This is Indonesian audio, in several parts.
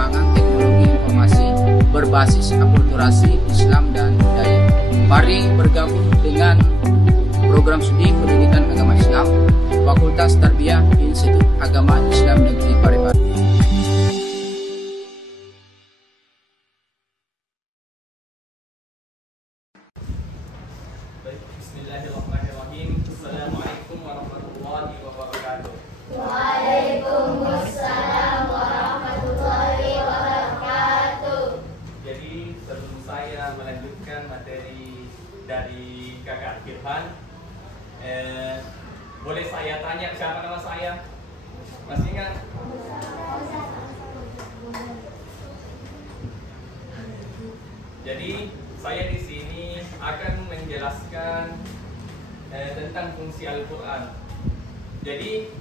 perkembangan teknologi informasi berbasis akulturasi Islam dan budaya. Mari bergabung dengan program studi pendidikan agama Islam Fakultas Tarbiyah Institut Agama Islam Negeri Parepare. Bismillahirrahmanirrahim. Assalamualaikum warahmatullahi wabarakatuh. Waalaikumsalam warahmatullahi wabarakatuh. Jadi sebelum saya melanjutkan materi dari Kakak Firhan, boleh saya tanya siapa nama saya? Masih ingat? Jadi saya di sini akan menjelaskan tentang fungsi Al-Quran. Jadi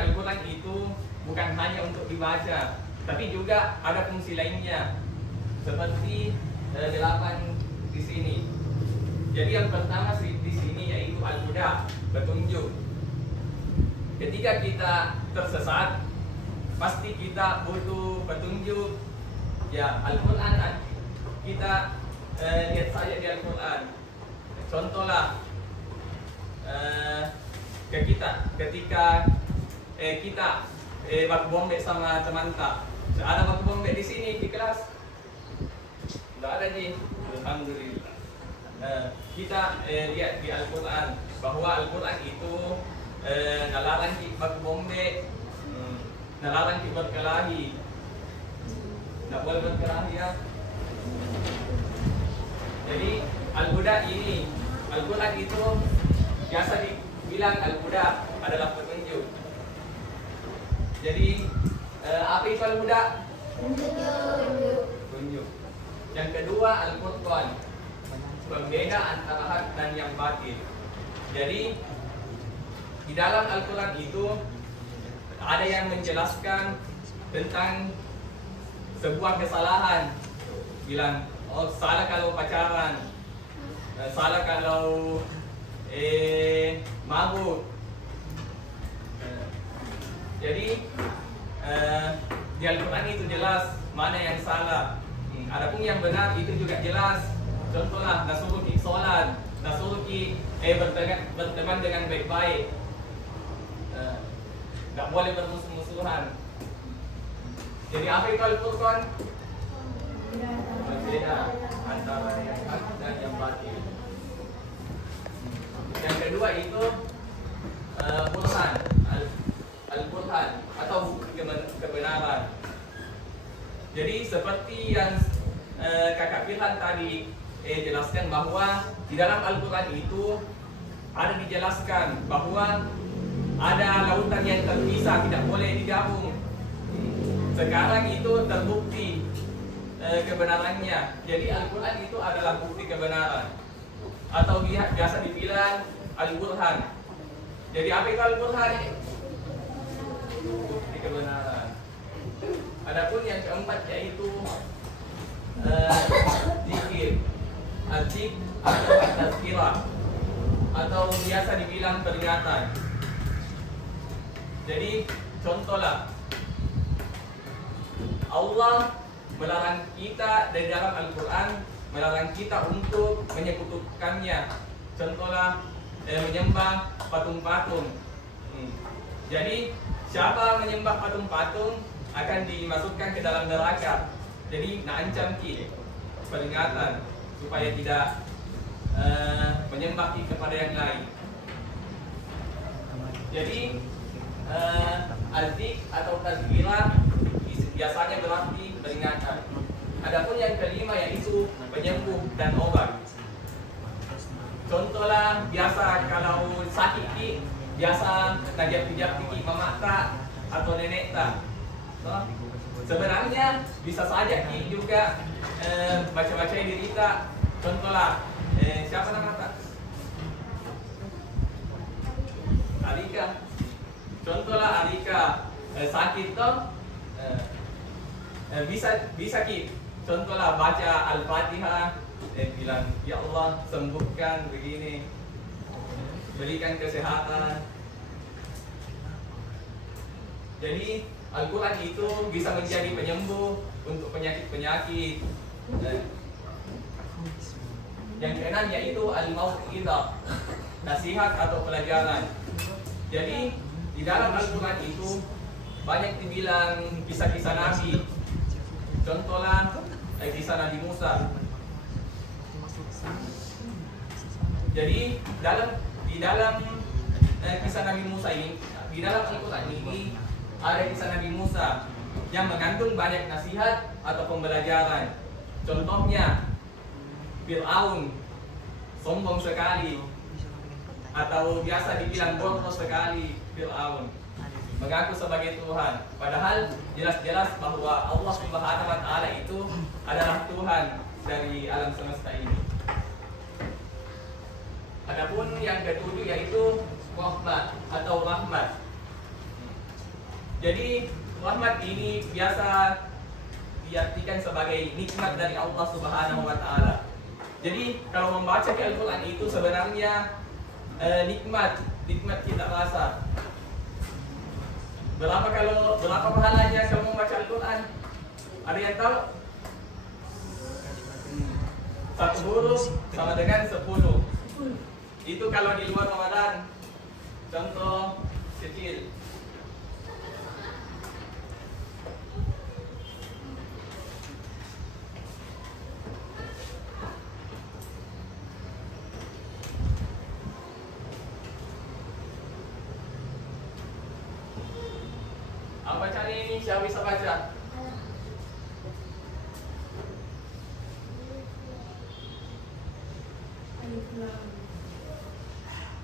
Al-Quran itu bukan hanya untuk dibaca, tapi juga ada fungsi lainnya seperti 8 di sini. Jadi yang pertama di sini yaitu Al-Huda, petunjuk. Ketika kita tersesat, pasti kita butuh petunjuk. Ya, Al-Quran kita lihat saja di Al-Quran. Contohlah ketika kita baku bombe sama teman tak. Ada baku bombe di sini di kelas? Tidak ada ji. Alhamdulillah. Kita lihat di Al-Quran bahwa Al-Quran itu nalarang kita baku bombe, nalarang kita berkelahi. Tidak boleh berkelahi ya. Jadi Al-Huda ini, Al-Quran itu biasa dibilang Al-Huda adalah petunjuk. Jadi apa itu Al-Huda? Petunjuk. Yang kedua Al-Furqan, pembeda antara hak dan yang batil. Jadi di dalam Al-Quran itu ada yang menjelaskan tentang sebuah kesalahan, bilang oh salah kalau pacaran, salah kalau mabuk. Jadi di Al-Quran itu jelas mana yang salah. Adapun yang benar itu juga jelas. Contohlah nasuruh ki sholat, nasuruh ki berteman dengan baik-baik. Tidak boleh bermusuh-musuhan. Jadi apa itu Al-Furqan? Berbeda antara yang hak dan yang batil. Yang kedua itu Burhan, Al-Burhan atau bukti kebenaran. Jadi seperti yang Kakak Firhan tadi jelaskan bahwa di dalam Al-Quran itu ada dijelaskan bahwa ada lautan yang terpisah, tidak boleh digabung. Sekarang itu terbukti kebenarannya. Jadi Al-Quran itu adalah bukti kebenaran atau biasa dibilang Al-Burhan. Jadi apa itu Al-Burhan? Bukti kebenaran. Adapun yang keempat yaitu zikir, al-zik atau tazkirah atau biasa dibilang peringatan. Jadi contohlah Allah melarang kita dari dalam Al-Quran, melarang kita untuk menyekutukannya. Contohlah menyembah patung-patung. Jadi siapa menyembah patung-patung akan dimasukkan ke dalam neraka. Jadi nak ancam ki, peringatan supaya tidak menyembah ki kepada yang lain. Jadi al-zik atau tazkirah biasanya berarti peringatan. Adapun yang kelima yaitu penyembuh dan obat. Contohlah biasa kalau sakit ki, biasa najak-najak ki mama tak atau nenek tak. Sebenarnya bisa saja ki juga baca-baca diri tak. Contohlah siapa nama tak? Alika. Contohlah Alika sakit toh. Bisa ki contohlah baca Al-Fatihah, bilang ya Allah sembuhkan begini, berikan kesehatan. Jadi Al-Quran itu bisa menjadi penyembuh untuk penyakit-penyakit. Yang keenam yaitu al-mau'izah, nasihat atau pelajaran. Jadi di dalam Al-Quran itu banyak dibilang kisah-kisah Nabi. Contohlah kisah Nabi Musa. Jadi di dalam kisah Nabi Musa ini, di dalam Al-Quran ini ada kisah Nabi Musa yang mengandung banyak nasihat atau pembelajaran. Contohnya Fir'aun, sombong sekali, atau biasa dibilang bodoh sekali. Fir'aun mengaku sebagai Tuhan, padahal jelas-jelas bahwa Allah Subhanahu wa Ta'ala itu adalah Tuhan dari alam semesta ini. Adapun yang ketujuh yaitu rahmat atau rahmat. Jadi rahmat ini biasa diartikan sebagai nikmat dari Allah Subhanahu wa Ta'ala. Jadi kalau membaca di Al-Quran itu sebenarnya nikmat kita rasa. Berapa pahalanya kalau membaca Al-Quran? Ada yang tahu? 1 huruf sama dengan 10. Itu kalau di luar Ramadan. Contoh kecil. Bacaan ini siapa bisa baca?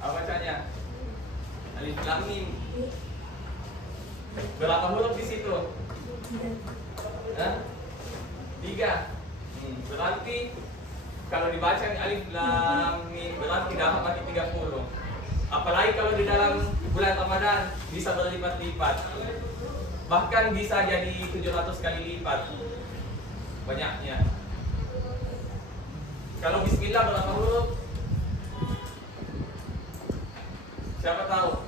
Apa bacanya? Alif Lam Mim. Berapa huruf di situ? 3. Berarti kalau dibaca Alif Lam Mim berarti dapat mati 30. Apalagi kalau di dalam bulan Ramadan bisa berlipat-lipat. Bahkan bisa jadi 700 kali lipat banyaknya. Kalau bismillah berapa huruf? Siapa tahu?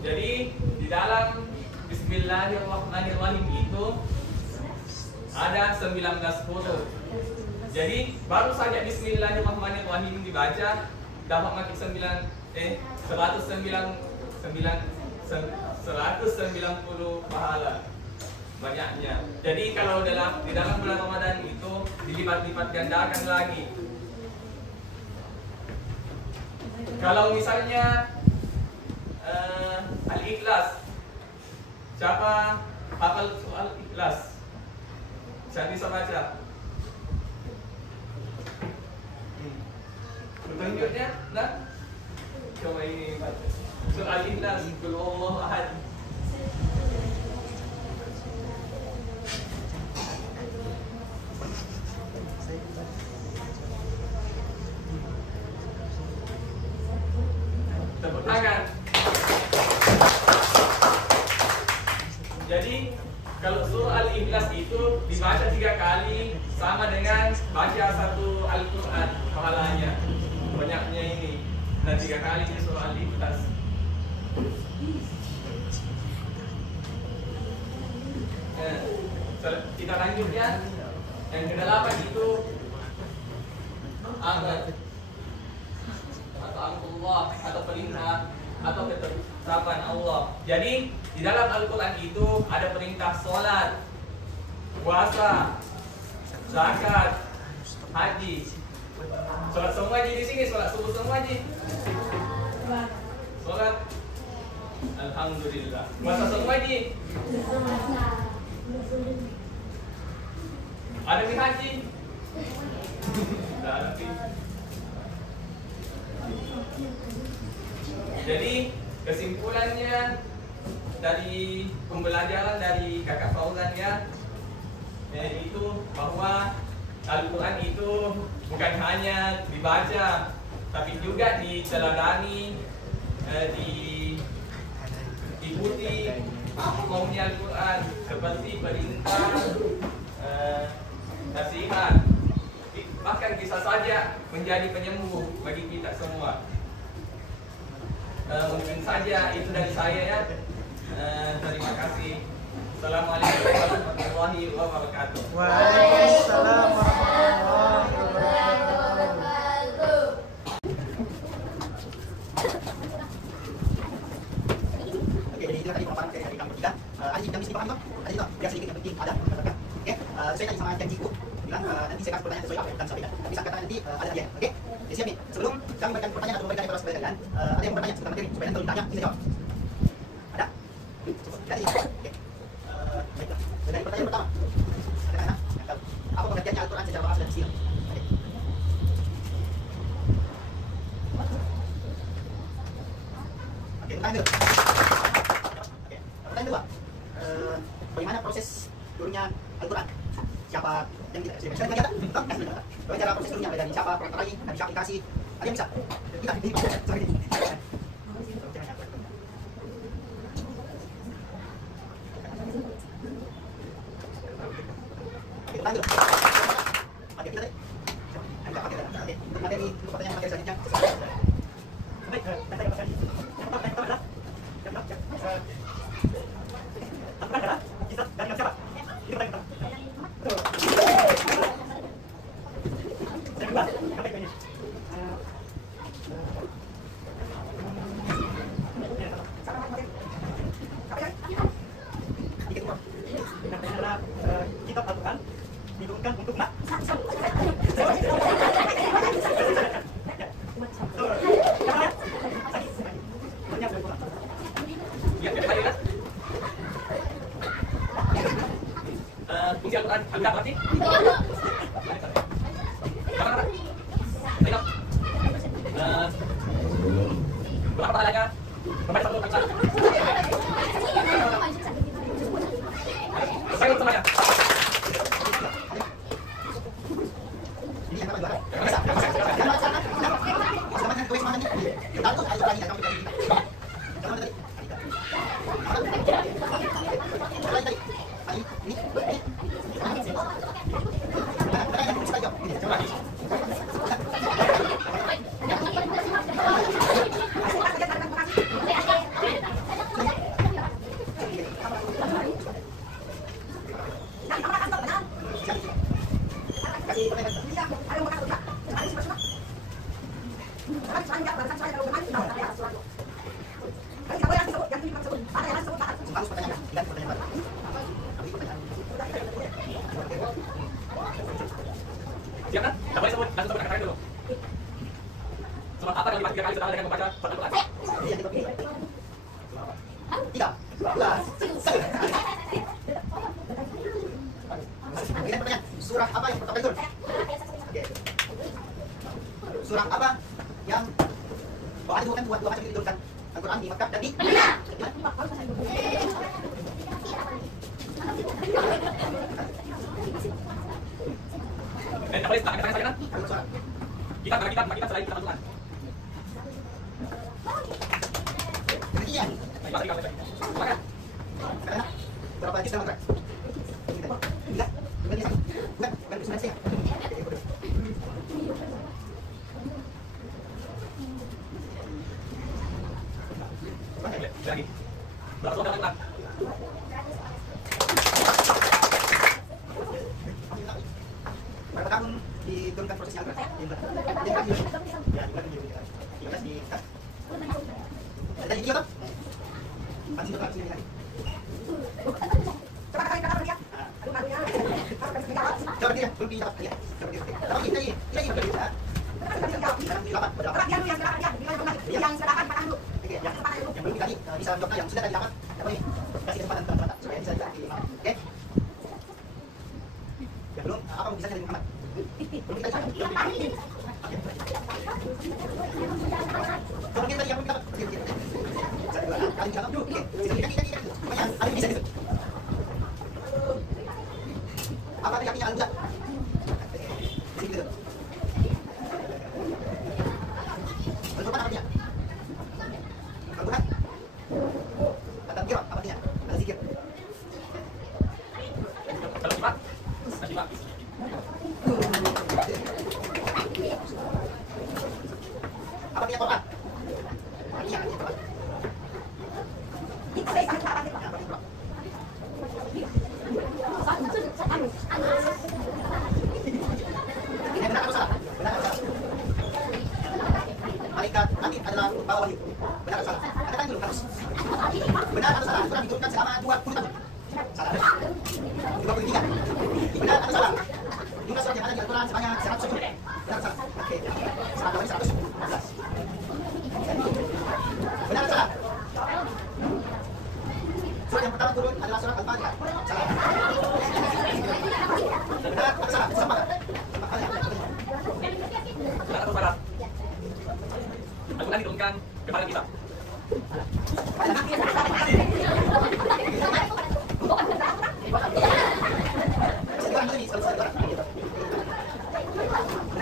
Jadi di dalam Bismillahirrahmanirrahim itu ada 19 huruf. Jadi baru saja Bismillahirrahmanirrahim dibaca dapat maki 190 pahala banyaknya. Jadi kalau di dalam bulan Ramadan itu dilipat-lipat gandakan lagi. Kalau misalnya Al-Ikhlas, siapa hafal soal Ikhlas? Siapa bisa baca? Tunjuknya, nah, coba ini baca. Surah Al-Ikhlas, Qul Huwallahu Ahad. Tepuk tangan. Jadi kalau surah Al-Ikhlas itu dibaca 3 kali sama dengan baca 1 Al-Quran pahalanya. Banyaknya ini. Dan 3 kali di surah Al-Ikhlas. Kita lanjut ya. Yang ke-8 itu amar atau amrullah atau perintah atau ketetapan Allah. Jadi di dalam Al-Quran itu ada perintah sholat, puasa, zakat, haji. Sholat semua di sini, sholat subuh semua ji. Sholat, alhamdulillah. Puasa semua ji. Ada nih haji. Jadi kesimpulannya dari pembelajaran dari Kakak Fauzan ya, yaitu bahwa Al-Quran itu bukan hanya dibaca, tapi juga diteladani, diikuti maunya Al-Quran seperti perintah, nasihat, bahkan Al-Quran bisa saja menjadi penyembuh bagi kita semua. Mungkin saja itu dari saya ya. Terima kasih. Assalamualaikum warahmatullahi wabarakatuh. Waalaikumsalam warahmatullahi wabarakatuh. Oke, jadi itu tadi pemaparan dari kami bertiga. Ada yang mesti dipahami, ada juga yang sedikit yang penting ada. Oke, saya tadi sama janjiku bilang nanti saya kasih pertanyaan sesuai apa yang kami sampaikan. Tapi sangkatan nanti ada dia. Oke, siap nih. Sebelum kami memberikan pertanyaan atau memberikan evaluasi kepada kalian, ada yang bertanya seputar materi supaya nanti kalau ditanya bisa jawab. Ada? Cukup. Jadi, oke. Baiklah. Dari pertanyaan pertama, anak-anak yang tahu apa pengertiannya Al-Quran secara bahasa dan sila? Oke. Oke, pertanyaan dulu. Oke, pertanyaan kedua. Bagaimana proses turunnya Al-Quran? Siapa yang kita bisa kita? Bagaimana proses turunnya dari siapa? Dari siapa aplikasi? Ada yang bisa? Kita ini seperti ini. Oke, lanjut. Oke, kita tadi. Oke, untuk materi, untuk pertanyaan materi selanjutnya. Baik, Kitab Al-Quran diturunkan untuk nak. Fungsi Al-Quran agak berarti? Berapa pertanyaannya? Membaca satu baca. Saya untuk semuanya. Ini yang pertama. Bisa. Sama dengan tulis mana nih? Kita tuh ada lagi kamu tadi. Kamu tadi. Siap kan? Tidak boleh sebut, langsung sebut kata-kata dulu. Surat apa yang dipakai 3 kali setelah dengan membaca surat Al-Quran? Tiga. Ini pertanyaan, surah apa yang pertama kali turun? Oke. Surah apa yang ada bukan buat dua macam diturunkan Al-Quran di Makkah dan di Madinah? Tidak boleh setelah kata-kata kan? Surah. Kita selain kita Al-Quran. Demikian. Baik, mari kita mulai. Karena berapa lagi sekarang Al-Quran? Tiga. Bukan kesulitan saya. Lagi. Berapa surat Al-Quran? Berapa tahun diturunkan prosesnya Al-Quran? Ya, di ada lagi apa? Masih berapa sini lagi? Coba dia, belum dijawab ya. Coba dia. Tapi kita ini berbicara. Yang belum tadi bisa jawab yang sudah tadi dapat. Apa ini? Kasih kesempatan teman-teman supaya bisa jadi imam. Oke? Yang belum apa bisa jadi Muhammad? Belum kita jawab. Coba kita yang belum dapat. Kali jawab dulu. Oke. Kita. Ada bisa itu. Apa artinya al-budak? Gitu. Al-budak artinya? Al-budak? At-tadhkirah apa artinya? Al-zikir. Kalau cepat, masih pak. salah. Al-Quran diturunkan selama 20 tahun. Salah. 23. Benar atau salah? Jumlah surat yang ada di Al-Quran sebanyak 110. Benar atau salah? Oke. Salah jawabannya 111. Benar atau salah? Surat yang pertama turun adalah surat Al-Fatihah. Salah. Benar atau salah? Sama. Benar atau salah? Al-Quran diturunkan kepada kita. Benar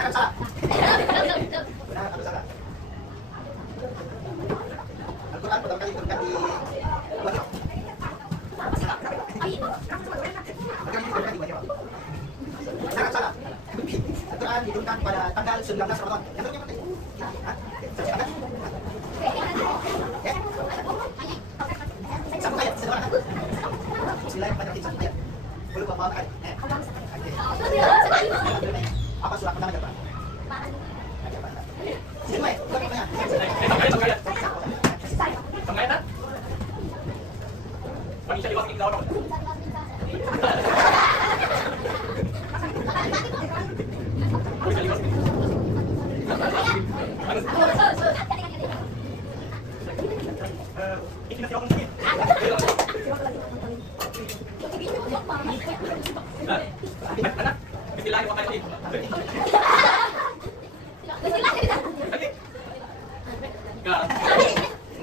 atau salah? Benar atau salah? Al-Quran pertama kali diturunkan di Wahyu. Benar atau salah? Al-Quran diturunkan pada tanggal 19 Ramadan. Yang turunnya penting. Satu ayat, sederhana. Bismillahirrahmanirrahim, satu ayat. Qul huwallahu ahad. Apa surat pertama yang pertama? Semua ya? Bukan pertanyaan. Pengayatan? Manusia dewasa kita orang. Manusia dewasa. Ini nanti orang lagi. Anak, bismillahirrahmanirrahim.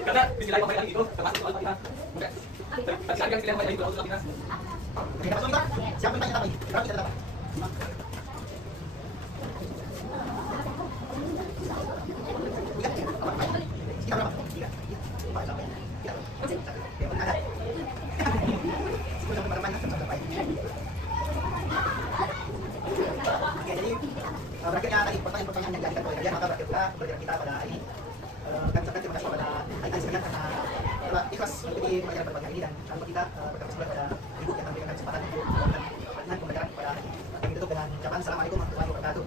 Karena bismillahirrahmanirrahim itu termasuk soal Fatihah. Tapi sekarang bismillahirrahmanirrahim itu Fatihah. Oke, dapat semua? Siapa yang tanya apa ini? Berapa kita dapat? Kita berapa? 3. 4 sampai. 3. Oke, ada. 10 sampai berapa? Sampai. Oke, jadi berakhirnya tadi pertanyaan-pertanyaan yang diajukan oleh kalian, maka berakhir pula pelajaran kita pada hari ini. Kami ucapkan terima kasih kepada adik-adik sekalian karena telah ikhlas mengikuti pelajaran pada pagi hari ini, dan jangan lupa kita berterima kasih kepada ibu yang memberikan kesempatan untuk melakukan pembelajaran kepada kami. Kami tutup dengan ucapan Assalamualaikum warahmatullahi wabarakatuh.